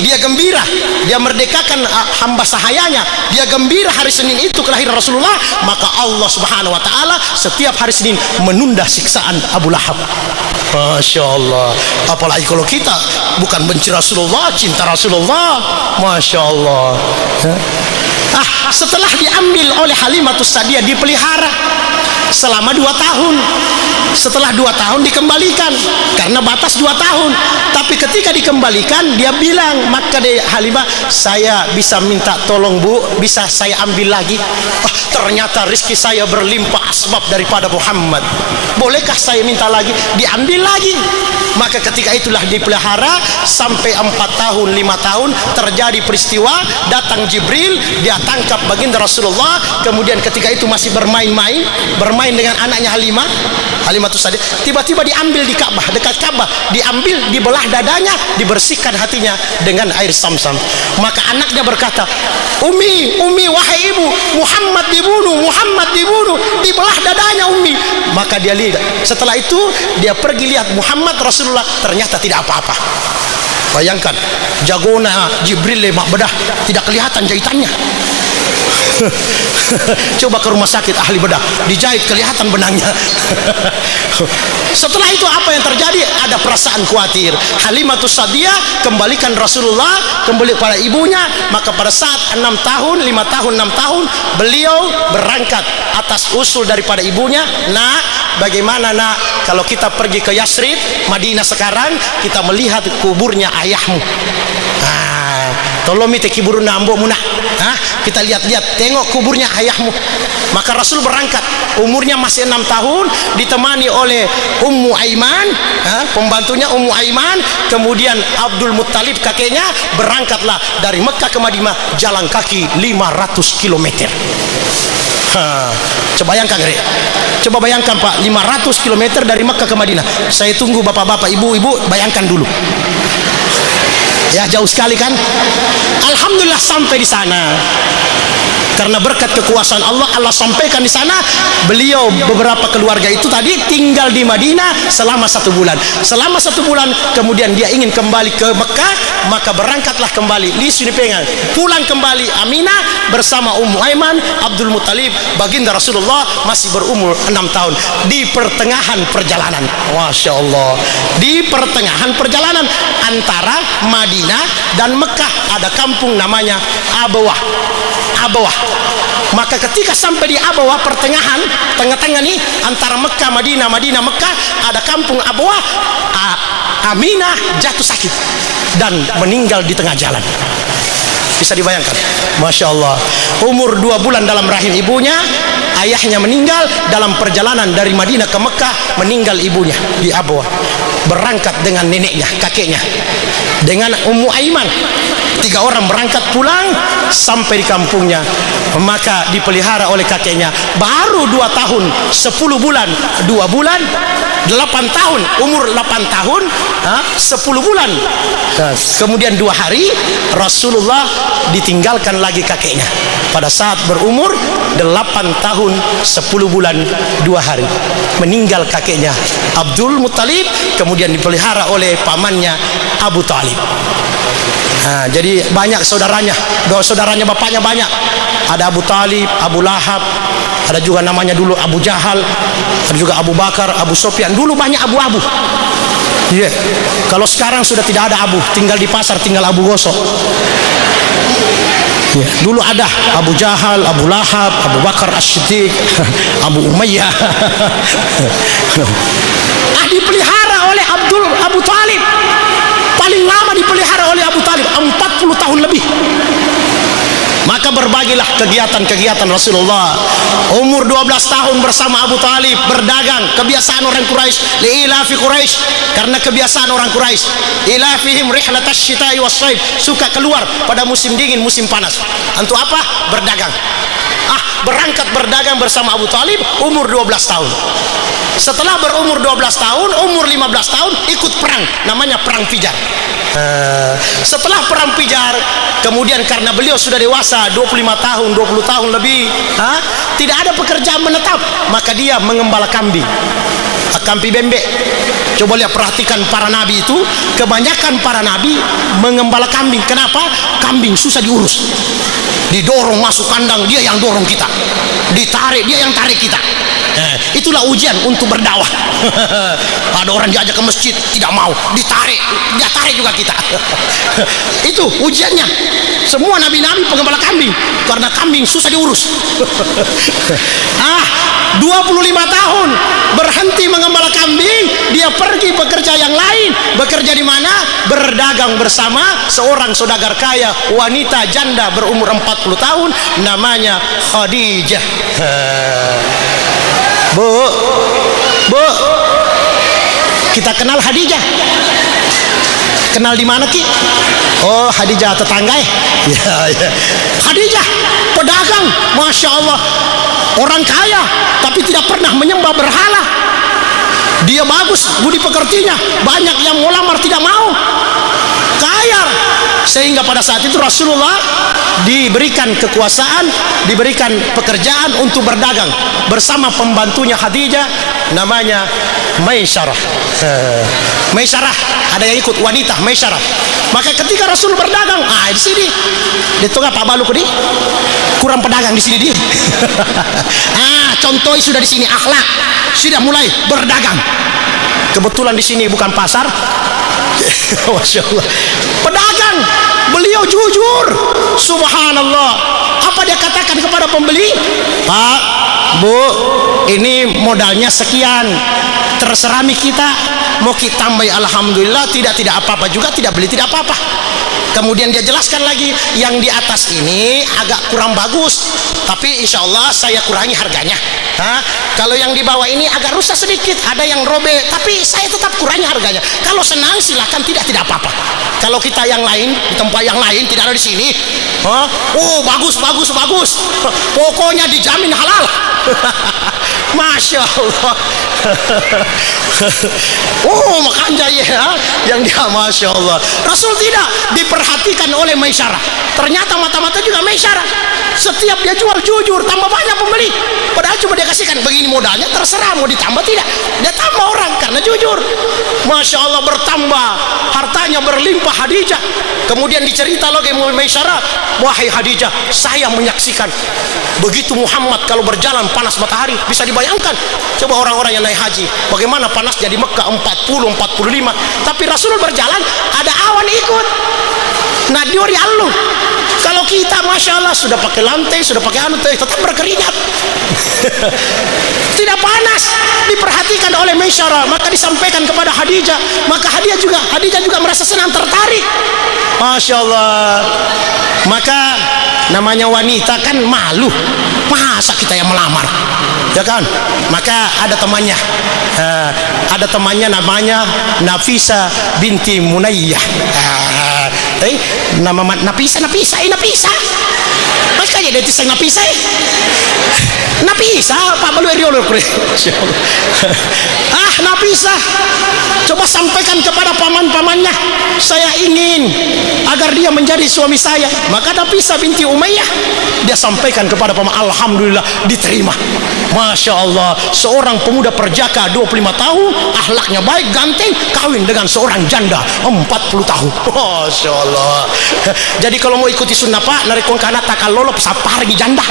dia gembira, dia merdekakan hamba sahayanya, dia gembira hari Senin itu kelahiran Rasulullah, maka Allah Subhanahu wa taala setiap hari Senin menunda siksaan Abu Lahab. Masya Allah. Apalagi kalau kita bukan benci Rasulullah, cinta Rasulullah. Masya Allah. Setelah diambil oleh Halimatus Sa'diyah, dipelihara selama 2 tahun. Setelah 2 tahun dikembalikan karena batas 2 tahun. Tapi ketika dikembalikan, dia bilang, maka deh Halimah, saya bisa minta tolong Bu, bisa saya ambil lagi? Ternyata rezeki saya berlimpah asbab daripada Muhammad, bolehkah saya minta lagi? Diambil lagi. Maka ketika itulah dipelihara sampai 4 tahun 5 tahun. Terjadi peristiwa, datang Jibril, dia tangkap baginda Rasulullah. Kemudian ketika itu masih bermain dengan anaknya Halimatus Sa'diyah. Tiba-tiba diambil di Ka'bah, dekat Ka'bah, diambil, dibelah dadanya, dibersihkan hatinya dengan air Zamzam. Maka anaknya berkata, Umi, wahai ibu, Muhammad dibunuh, dibelah dadanya Umi. Maka dia lihat, setelah itu dia pergi lihat Muhammad Rasulullah, ternyata tidak apa-apa. Bayangkan, jagona Jibril lemak bedah, tidak kelihatan jahitannya. Coba ke rumah sakit ahli bedah, dijahit kelihatan benangnya. Setelah itu apa yang terjadi? Ada perasaan khawatir. Halimatus Sa'diyah kembalikan Rasulullah kembali kepada ibunya. Maka pada saat 6 tahun, 5 tahun, 6 tahun, beliau berangkat atas usul daripada ibunya. Nak, bagaimana nak kalau kita pergi ke Yasrib, Madinah sekarang, kita melihat kuburnya ayahmu? Tolong minta kubur nambo muna. Kita lihat-lihat, tengok kuburnya ayahmu. Maka Rasul berangkat, umurnya masih 6 tahun, ditemani oleh Ummu Aiman, pembantunya Ummu Aiman, kemudian Abdul Muttalib kakeknya. Berangkatlah dari Mekah ke Madinah jalan kaki 500 km. Coba bayangkan, coba bayangkan Pak, 500 km dari Mekah ke Madinah. Saya tunggu bapak-bapak, ibu-ibu, bayangkan dulu. Ya, jauh sekali kan? Alhamdulillah sampai di sana. Karena berkat kekuasaan Allah, Allah sampaikan di sana. Beliau beberapa keluarga itu tadi tinggal di Madinah selama 1 bulan. Selama 1 bulan kemudian dia ingin kembali ke Mekah, maka berangkatlah kembali. Li Sunipengan pulang kembali Aminah bersama Ummu Aiman, Abdul Muttalib, baginda Rasulullah masih berumur 6 tahun. Di pertengahan perjalanan, Masya Allah, di pertengahan perjalanan antara Madinah dan Mekah ada kampung namanya Abawah. Maka ketika sampai di Abawah, pertengahan, tengah-tengah nih antara Mekah, Madinah, Mekah, ada kampung Abawah. Aminah jatuh sakit dan meninggal di tengah jalan. Bisa dibayangkan, Masya Allah, umur 2 bulan dalam rahim ibunya, ayahnya meninggal. Dalam perjalanan dari Madinah ke Mekah, meninggal ibunya di Abawah. Berangkat dengan neneknya, kakeknya, dengan Ummu Aiman. 3 orang berangkat pulang sampai di kampungnya. Maka dipelihara oleh kakeknya. Baru 2 tahun 10 bulan, 2 bulan 8 tahun, umur 8 tahun 10 bulan. Kemudian 2 hari Rasulullah ditinggalkan lagi kakeknya. Pada saat berumur 8 tahun 10 bulan 2 hari meninggal kakeknya Abdul Muttalib. Kemudian dipelihara oleh pamannya Abu Talib. Jadi banyak saudaranya, saudaranya bapaknya banyak. Ada Abu Talib, Abu Lahab, ada juga namanya dulu Abu Jahal, ada juga Abu Bakar, Abu Sofyan. Dulu banyak abu-abu. Kalau sekarang sudah tidak ada abu, tinggal di pasar, tinggal abu gosok. Dulu ada Abu Jahal, Abu Lahab, Abu Bakar As-Siddiq, Abu Umayyah. Dipelihara oleh Abu Talib. Paling lama dipelihara oleh Abu Talib 40 tahun lebih. Maka berbagilah kegiatan-kegiatan Rasulullah. Umur 12 tahun bersama Abu Talib berdagang. Kebiasaan orang Quraisy, li'ilafi Quraisy, karena kebiasaan orang Quraisy, ilafihim rihlatash syita'i was-shaif, suka keluar pada musim dingin, musim panas. Untuk apa? Berdagang. Berangkat berdagang bersama Abu Talib umur 12 tahun. Setelah berumur 12 tahun, umur 15 tahun ikut perang, namanya perang Fijar. Setelah perang Fijar, kemudian karena beliau sudah dewasa 25 tahun, 20 tahun lebih, tidak ada pekerjaan menetap, maka dia mengembala kambing, kambing bembek. Coba lihat, perhatikan para nabi itu, kebanyakan para nabi mengembala kambing. Kenapa? Kambing susah diurus, didorong masuk kandang, dia yang dorong kita, ditarik, dia yang tarik kita. Itulah ujian untuk berdakwah. Ada orang diajak ke masjid tidak mau, ditarik, dia tarik juga kita. Itu ujiannya. Semua nabi-nabi pengembala kambing, karena kambing susah diurus. 25 tahun berhenti mengembala kambing, dia pergi bekerja yang lain. Bekerja di mana? Berdagang bersama seorang saudagar kaya, wanita janda berumur 40 tahun, namanya Khadijah. Bu, kita kenal Khadijah. Kenal di mana, Ki? Oh, Khadijah tetangga ya? Ya. Khadijah pedagang, masya Allah, orang kaya, tapi tidak pernah menyembah berhala. Dia bagus budi pekertinya, banyak yang mau lamar tidak mau. Kaya, sehingga pada saat itu Rasulullah diberikan kekuasaan, diberikan pekerjaan untuk berdagang bersama pembantunya Khadijah, namanya Maisyarah. Maisyarah, ada yang ikut, wanita Maisyarah. Maka ketika Rasul berdagang, di sini di tengah Pak Balu kedi kurang pedagang di sini dia. Contoh sudah di sini, akhlak sudah mulai berdagang. Kebetulan di sini bukan pasar. Masya Allah, pedagang, beliau jujur, subhanallah. Apa dia katakan kepada pembeli? Pak, Bu, ini modalnya sekian, terserah kita, mau kita tambah alhamdulillah, tidak apa-apa juga, tidak beli tidak apa-apa. Kemudian dia jelaskan lagi, yang di atas ini agak kurang bagus, tapi insya Allah saya kurangi harganya. Kalau yang di bawah ini agak rusak sedikit, ada yang robek, tapi saya tetap kurangi harganya. Kalau senang silahkan, tidak apa-apa. Kalau kita yang lain, di tempat yang lain, tidak ada di sini, bagus, pokoknya dijamin halal. Masya Allah. Makanya ya, yang dia masya Allah. Rasul tidak diperhatikan oleh Maisyarah. Ternyata mata-mata juga Maisyarah. Setiap dia jual jujur, tambah banyak pembeli. Padahal cuma dia kasihkan begini modalnya, terserah mau ditambah tidak. Dia tambah orang karena jujur. Masya Allah, bertambah hartanya, berlimpah Khadijah. Kemudian dicerita lagi Maisyarah, wahai Khadijah, saya menyaksikan begitu Muhammad kalau berjalan panas matahari, bisa dibayangkan. Coba orang-orang yang naik haji, bagaimana panasnya di Mekah 40, 45. Tapi Rasul berjalan, ada awan ikut. Nah, diori allu. Kalau kita masya Allah sudah pakai lantai, sudah pakai tetap berkeringat. Tidak panas, diperhatikan oleh Maisyarah, maka disampaikan kepada Khadijah. Maka Khadijah juga merasa senang, tertarik. Masya Allah. Maka namanya wanita kan malu, masa kita yang melamar, ya kan? Maka ada temannya namanya Nafisa binti Munayyah. Nama Nafisa. Mas kaya dia tisang Nafisa. Nafisa, Pak Balu Eriolo. Nafisa, coba sampaikan kepada paman-pamannya, saya ingin agar dia menjadi suami saya. Maka Nafisa binti Umayyah, dia sampaikan kepada paman, alhamdulillah diterima. Masya Allah, seorang pemuda perjaka 25 tahun, akhlaknya baik, ganteng, kawin dengan seorang janda 40 tahun. Masya Allah. Jadi kalau mau ikuti sunnah Pak, narikon kana takalolop sapargi janda.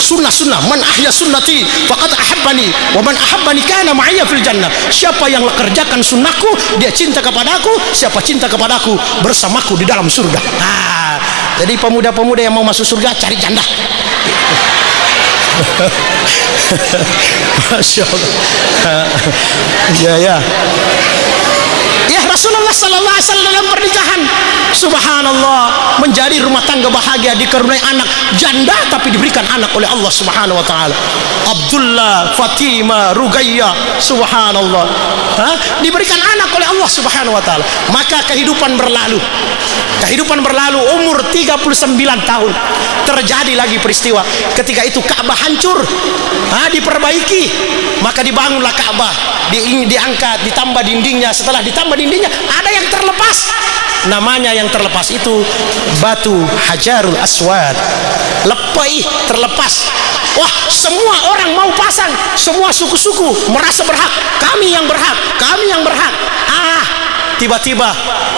Sunnah, man ahya sunnati faqad ahabbani wa man ahabbani kana ma'iyya fil jannah. Siapa yang kerjakan sunnahku, dia cinta kepadaku. Siapa cinta kepadaku, bersamaku di dalam surga. Jadi pemuda-pemuda yang mau masuk surga, cari janda. Masya Allah. Ya Rasulullah sallallahu alaihi wasallam dalam pernikahan, subhanallah, menjadi rumah tangga bahagia, dikaruniai anak janda tapi diberikan anak oleh Allah Subhanahu wa taala. Abdullah, Fatimah, Ruqayyah, subhanallah. Diberikan anak oleh Allah Subhanahu wa taala. Maka kehidupan berlalu, umur 39 tahun, terjadi lagi peristiwa. Ketika itu Ka'bah hancur, diperbaiki, maka dibangunlah Ka'bah, diangkat, ditambah dindingnya. Setelah ditambah dindingnya, ada yang terlepas. namanya yang terlepas itu batu Hajarul Aswad. Lepai, terlepas. Wah, semua orang mau pasang, semua suku-suku merasa berhak, kami yang berhak, kami yang berhak. Tiba-tiba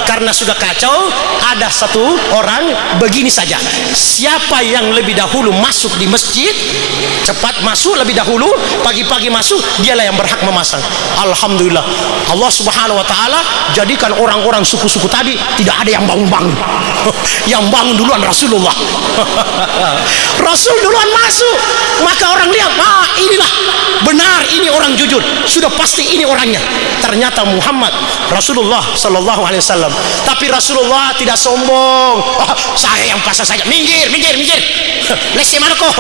karena sudah kacau, ada satu orang begini saja, siapa yang lebih dahulu masuk di masjid, cepat masuk lebih dahulu, pagi-pagi masuk, dialah yang berhak memasang. Alhamdulillah, Allah subhanahu wa ta'ala jadikan orang-orang suku-suku tadi tidak ada yang bangun-bangun. Yang bangun duluan Rasulullah. Rasul duluan masuk, maka orang lihat, inilah benar, ini orang jujur, sudah pasti ini orangnya. Ternyata Muhammad Rasulullah sallallahu alaihi wasallam. Tapi Rasulullah tidak sombong. Saya yang pasang saja. Minggir. Lesi Marco.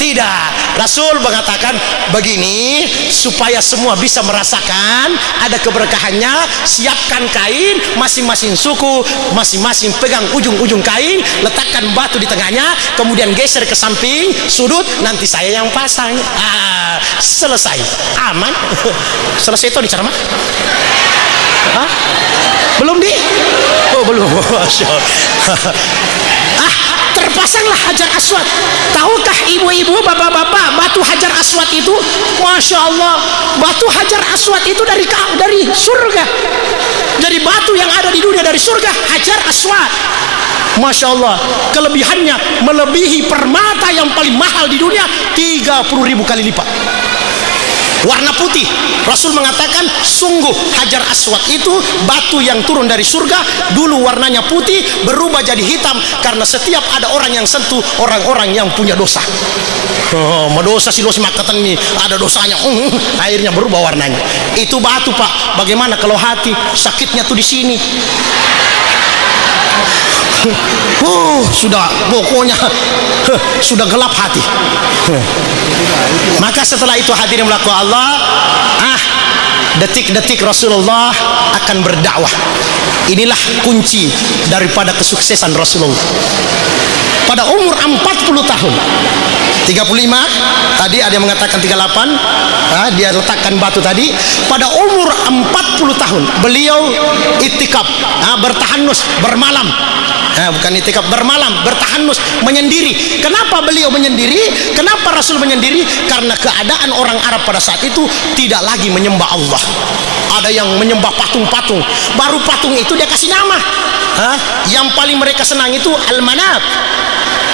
Tidak. Rasul mengatakan begini, supaya semua bisa merasakan ada keberkahannya, siapkan kain, masing-masing suku, masing-masing pegang ujung-ujung kain, letakkan batu di tengahnya, kemudian geser ke samping sudut, nanti saya yang pasang. Selesai. Aman. Selesai itu diceramah. Belum di? Oh belum. Terpasanglah Hajar Aswad. Tahukah ibu-ibu, bapak-bapak, batu Hajar Aswad itu, Masya Allah, batu Hajar Aswad itu dari surga. Dari batu yang ada di dunia, dari surga, Hajar Aswad. Masya Allah, kelebihannya melebihi permata yang paling mahal di dunia 30.000 kali lipat. Warna putih. Rasul mengatakan sungguh Hajar Aswad itu batu yang turun dari surga. Dulu warnanya putih, berubah jadi hitam karena setiap ada orang yang sentuh, orang-orang yang punya dosa. Dosa si dosa makatan ini ada dosanya, akhirnya berubah warnanya. Itu batu, Pak. Bagaimana kalau hati sakitnya tuh di sini? Sudah pokoknya sudah gelap hati. Maka setelah itu hadirin melakukan Allah, detik-detik Rasulullah akan berdakwah. Inilah kunci daripada kesuksesan Rasulullah. Pada umur 40 tahun, 35, tadi ada yang mengatakan 38, dia letakkan batu tadi. Pada umur 40 tahun beliau itikaf, bertahanus, bermalam. Bukan itikaf, bermalam, bertahanus, menyendiri. Kenapa beliau menyendiri? Kenapa Rasul menyendiri? Karena keadaan orang Arab pada saat itu tidak lagi menyembah Allah. Ada yang menyembah patung-patung. Baru patung itu dia kasih nama. Yang paling mereka senang itu Al-Manat.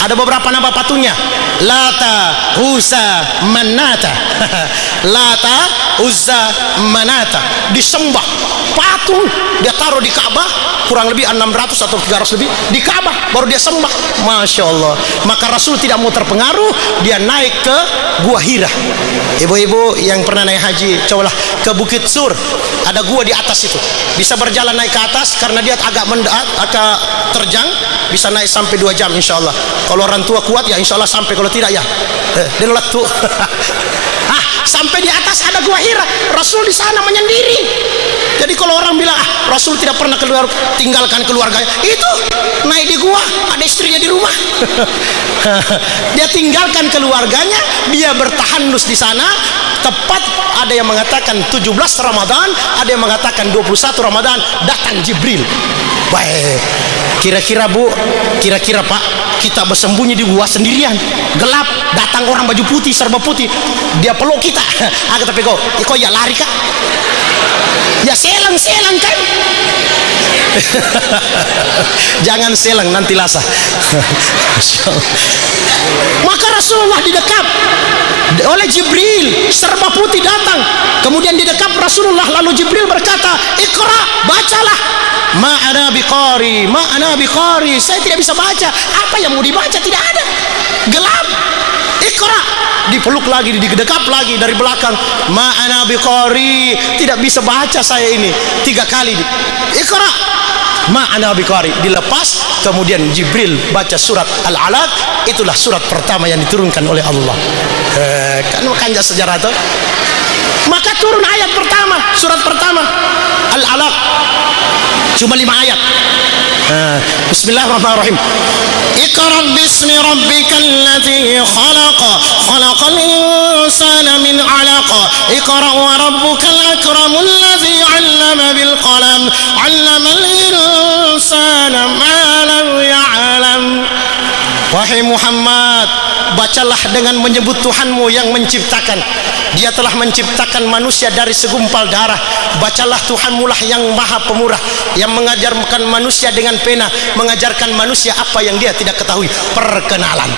Ada beberapa nama patungnya. Lata, Uzza, Manata. Lata, Uzza, Manata. Disembah. Patung dia taruh di Ka'bah, kurang lebih 600 atau 300 lebih di Ka'bah, baru dia sembah. Masya Allah. Maka Rasul tidak mau terpengaruh, dia naik ke Gua Hira. Ibu-ibu yang pernah naik haji, cobalah ke Bukit Sur, ada gua di atas itu. Bisa berjalan naik ke atas karena dia agak terjang, bisa naik sampai 2 jam insya Allah. Kalau orang tua kuat ya insya Allah sampai, kalau tidak ya dia letu. Sampai di atas ada Gua Hira. Rasul di sana menyendiri. Jadi kalau orang bilang Rasul tidak pernah keluar, tinggalkan keluarganya, itu naik di gua, ada istrinya di rumah. Dia tinggalkan keluarganya, dia bertahanus di sana. Tepat ada yang mengatakan 17 Ramadan, ada yang mengatakan 21 Ramadan, datang Jibril. Baik. Kira-kira Bu, kira-kira Pak, kita bersembunyi di gua sendirian, gelap, datang orang baju putih, serba putih, dia peluk kita. Tapi kok ya lari Kak? Ya selang-selang kan? Jangan selang, nanti lasa. Maka Rasulullah didekap oleh Jibril, serba putih datang. Kemudian didekap Rasulullah, lalu Jibril berkata, Iqra, bacalah. Ma'ana biqari, saya tidak bisa baca. Apa yang mau dibaca? Tidak ada, gelap. Iqra, dipeluk lagi, didekap lagi dari belakang. Ma'ana biqari, tidak bisa baca saya ini. 3 kali. Iqra, ma'ana biqari, dilepas. Kemudian Jibril baca surat Al-Alaq. Itulah surat pertama yang diturunkan oleh Allah. Kan makanya sejarah itu. Maka turun ayat pertama, surat pertama Al-Alaq, cuma 5 ayat. Bismillahirrahmanirrahim. Iqra bismi rabbikal ladzi khalaq, khalaqal insana min 'alaq. Iqra wa rabbukal akramul ladzi 'allama bil qalam, 'allamal insana ma lam ya'lam. Wahai Muhammad, bacalah dengan menyebut Tuhanmu yang menciptakan. Dia telah menciptakan manusia dari segumpal darah. Bacalah Tuhanmu lah yang maha pemurah, yang mengajarkan manusia dengan pena, mengajarkan manusia apa yang dia tidak ketahui. Perkenalan.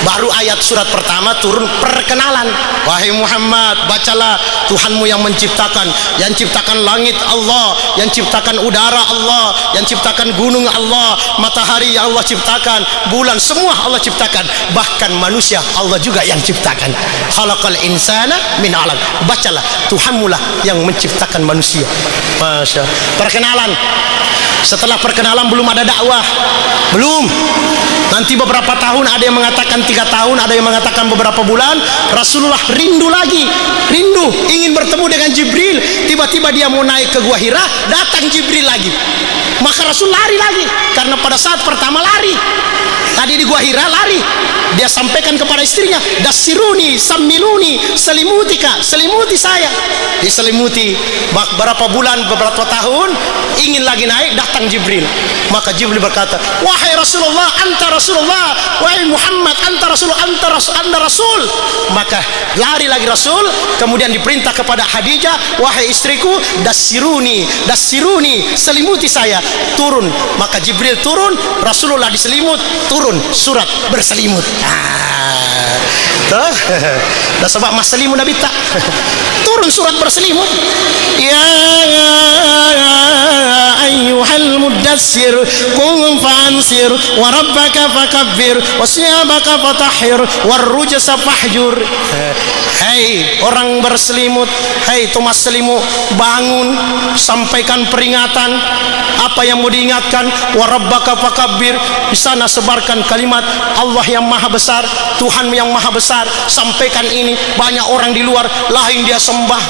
Baru ayat surat pertama turun perkenalan. Wahai Muhammad, bacalah Tuhanmu yang menciptakan. Yang ciptakan langit Allah, yang ciptakan udara Allah, yang ciptakan gunung Allah, matahari yang Allah ciptakan, bulan semua Allah ciptakan. Bahkan manusia Allah juga yang ciptakan. Khalaqal insana min 'alaq. Bacalah Tuhanmu lah yang menciptakan manusia. Masya. Perkenalan. Setelah perkenalan belum ada dakwah. Belum. Nanti beberapa tahun, ada yang mengatakan 3 tahun, ada yang mengatakan beberapa bulan. Rasulullah rindu lagi, rindu ingin bertemu dengan Jibril. Tiba-tiba dia mau naik ke Gua Hira, datang Jibril lagi. Maka Rasul lari lagi, karena pada saat pertama lari, tadi di Gua Hira lari, dia sampaikan kepada istrinya, dasiruni, samiluni, selimutika, selimuti saya. Diselimuti. Beberapa bulan, beberapa tahun, ingin lagi naik, datang Jibril. Maka Jibril berkata, wahai Rasulullah, anta Rasulullah. Wahai Muhammad, anta Rasul, anta Rasul. Maka lari lagi Rasul. Kemudian diperintah kepada Khadijah, wahai istriku, dasiruni, dasiruni, selimuti saya. Turun. Maka Jibril turun, Rasulullah diselimut, turun surat berselimut. Dah sebab mas selimut Nabi tak turun surat berselimut. Ya ayyuhal mudassir qum fa'ansir wa rabbaka fakabbir wa siyabaka fatahhir war rujsa fahjur. Hei orang berselimut, hei Thomas selimut, bangun, sampaikan peringatan. Apa yang mau diingatkan? Wa rabbaka fakabbir. Di sana sebarkan kalimat Allah yang maha besar, Tuhan yang maha besar. Sampaikan ini. Banyak orang di luar lain dia sembah.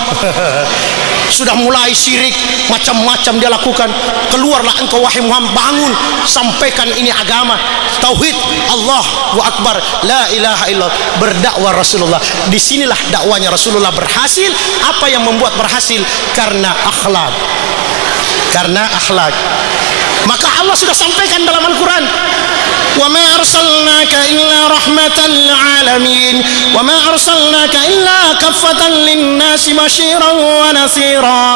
Sudah mulai syirik, macam-macam dia lakukan. Keluarlah engkau wahai Muhammad, bangun, sampaikan ini agama tauhid, Allahu akbar, la ilaha illallah. Berdakwah Rasulullah. Disinilah dakwanya Rasulullah berhasil. Apa yang membuat berhasil? Karena akhlak. Karena akhlak. Maka Allah sudah sampaikan dalam Al-Quran, wa ma arsalnaka illa rahmatan lil alamin wa ma arsalnaka illa kaffatan linnasi basyiran wa nasira.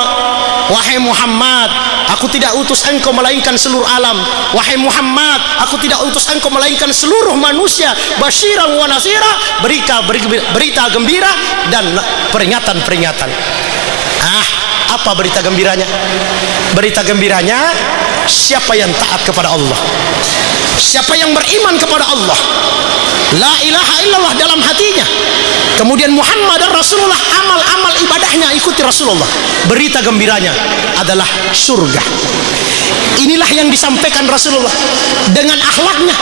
Wahai Muhammad, aku tidak utus engkau melainkan seluruh alam. Wahai Muhammad, aku tidak utus engkau melainkan seluruh manusia basyiran wa nasira, berita gembira dan peringatan-peringatan. Apa berita gembiranya? Berita gembiranya, siapa yang taat kepada Allah, siapa yang beriman kepada Allah, la ilaha illallah dalam hatinya, kemudian Muhammad dan Rasulullah, amal-amal ibadahnya ikuti Rasulullah, berita gembiranya adalah surga. Inilah yang disampaikan Rasulullah dengan akhlaknya.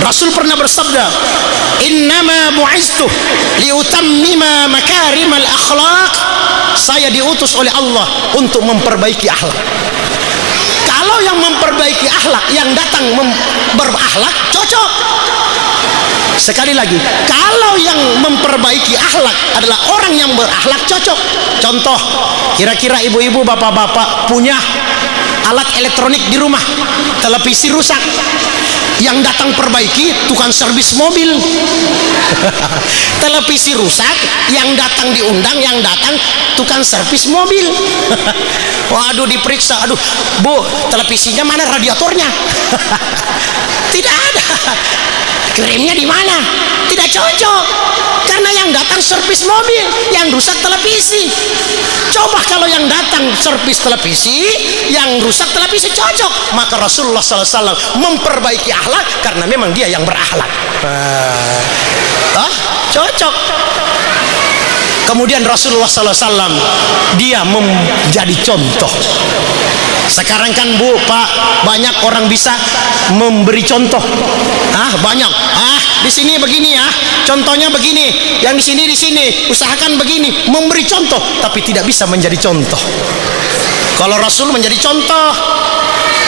Rasul pernah bersabda, innama bu'iztu liutammima makarimal akhlaq. Saya diutus oleh Allah untuk memperbaiki akhlak. Kalau yang memperbaiki akhlak, yang datang berakhlak, cocok. Sekali lagi, kalau yang memperbaiki akhlak adalah orang yang berakhlak, cocok. Contoh, kira-kira ibu-ibu, bapak-bapak punya alat elektronik di rumah, televisi rusak, yang datang perbaiki tukang servis mobil. Televisi rusak, yang datang diundang, yang datang tukang servis mobil. Waduh, diperiksa, aduh bu, televisinya mana radiatornya? Tidak ada. Krimnya di mana? Tidak cocok. Karena yang datang servis mobil, yang rusak televisi. Coba kalau yang datang servis televisi, yang rusak televisi, cocok. Maka Rasulullah SAW memperbaiki akhlak karena memang dia yang berakhlak. Cocok. Kemudian Rasulullah SAW dia menjadi contoh. Sekarang kan bu, pak, banyak orang bisa memberi contoh. Banyak. Di sini begini ya, contohnya begini. Yang di sini, usahakan begini, memberi contoh, tapi tidak bisa menjadi contoh. Kalau Rasul menjadi contoh,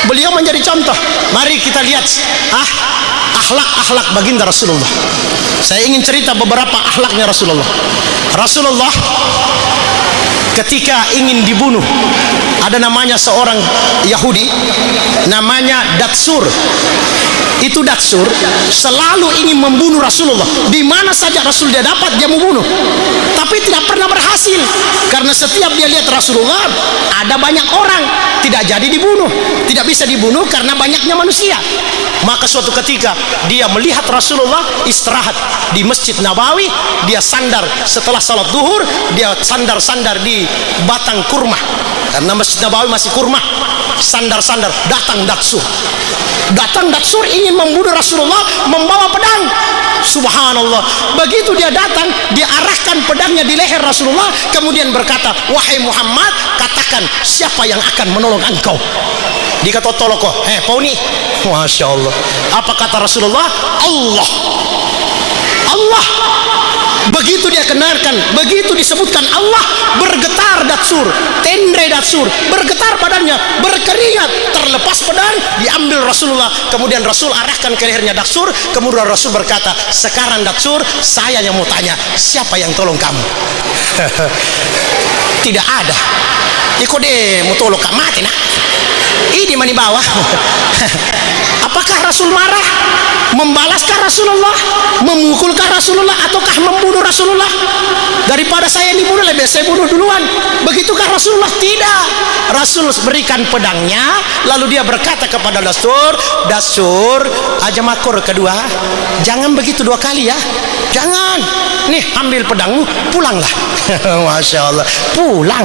beliau jadi contoh. Mari kita lihat akhlak baginda Rasulullah. Saya ingin cerita beberapa akhlaknya Rasulullah. Rasulullah ketika ingin dibunuh, ada namanya seorang Yahudi namanya Datsur. Itu Datsur selalu ingin membunuh Rasulullah. Di mana saja Rasul dia dapat, dia membunuh. Tapi tidak pernah berhasil. Karena setiap dia lihat Rasulullah, ada banyak orang, tidak jadi dibunuh. Tidak bisa dibunuh karena banyaknya manusia. Maka suatu ketika dia melihat Rasulullah istirahat di Masjid Nabawi, dia sandar setelah salat duhur, dia sandar-sandar di batang kurma. Karena Masjid Nabawi masih kurma. Sandar-sandar, datang Datsur ingin membunuh Rasulullah, membawa pedang. Subhanallah, begitu dia datang, dia arahkan pedangnya di leher Rasulullah, kemudian berkata, wahai Muhammad, katakan siapa yang akan menolong engkau. Dikata toloko, pauni. Masya Allah. Apa kata Rasulullah? Allah. Begitu dia kenalkan, begitu disebutkan Allah, bergetar Datsur, tendre Datsur, bergetar badannya, berkeringat, terlepas pedang, diambil Rasulullah. Kemudian Rasul arahkan ke lehernya Datsur, kemudian Rasul berkata, sekarang Datsur, saya yang mau tanya, siapa yang tolong kamu? Tidak ada. Iko deh mau tolong kak mati nak. Ini mani bawah. Apakah Rasul marah? Membalaskah Rasulullah? Memukulkah Rasulullah? Ataukah membunuh Rasulullah? Daripada saya dibunuh, lebih saya bunuh duluan. Begitukah Rasulullah? Tidak. Rasul berikan pedangnya, lalu dia berkata kepada Datsur, aja makor kedua, jangan begitu dua kali ya. Jangan. Nih, ambil pedangmu, pulanglah. Masya Allah, pulang.